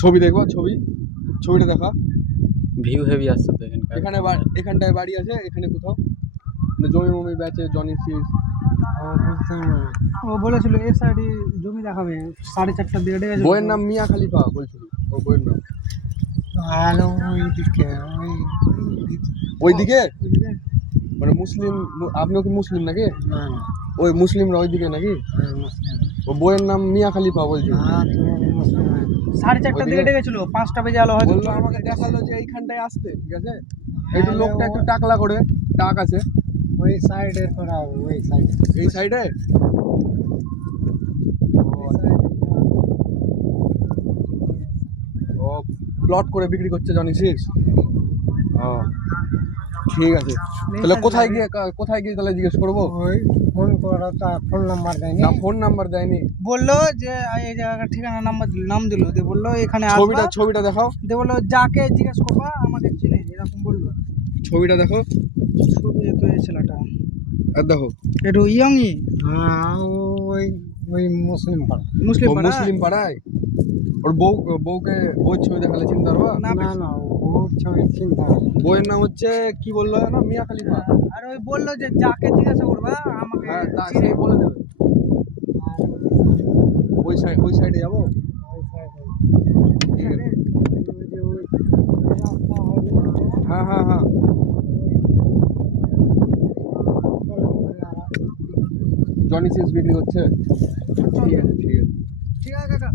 ছবি দেখবো, ছবিটা দেখা। ভিউ হেভি আসছে তো এখানটায় বাড়ি আছে, এখানে কোথাও মানে জমি মমি বেচে জনি সিস। ও বলেছিল এই সাইডে জমি দেখাবে 4:30টার দিকে ডেকেছিল। বইয়ের নাম মিয়া খালিফা বলছিল, ও বইয়ের নাম। আলো ওইদিকে ওইদিকে মানে মুসলিম, আপনিও কি মুসলিম নাকি? না না ওই মুসলিমরা ওইদিকে নাকি? ও বইয়ের নাম মিয়া খালিফা বলছিল। 4:30টার দিকে ডেকেছিল, 5টা বেজে আলো হয়তো। বললো আমাকে দেখালো যে এইখানটায় আসতে, ঠিক আছে। একটু লোকটা একটু টাকলা করে, টাক আছে ওই সাইডের করা, ওই সাইড, এই সাইডে। ও প্লট করে বিক্রি করছে জানিস? ও ঠিক আছে, তাহলে কোথায় গিয়ে তাহলে জিজ্ঞেস করবো? ওই ফোন করা, তা ফোন নাম্বার দেয়নি। না ফোন নাম্বার দেয়নি, বললো যে এই জায়গার ঠিকানা নাম দিল, দিয়ে বললো এখানে আসবা। ছবিটা দেখাও। দিয়ে বললো যাকে জিজ্ঞেস করবা আমাকে চিনে, এরকম বললো। ছবিটা দেখো, ছবি তো এই ছেলেটা আর দেখো একটু ইয়ংই। হ্যাঁ ওই ওই মুসলিম পাড়া, মুসলিম পাড়ায়। ওর বউকে ছবি দেখালে চিনতে পারবা? না না ওর ছবি চিনতে হবে। বইয়ের নাম হচ্ছে কি বললো না, মিয়া খালিফা। আর ওই বললো যে যাকে জিজ্ঞাসা করবা আমাকে হ্যাঁ চিনে। সে বলে দেবে। ওই সাইডে যাবো। হ্যাঁ হ্যাঁ হ্যাঁ, জনি সিস বিক্রি করছে। ঠিক আছে ঠিক আছে কাকা।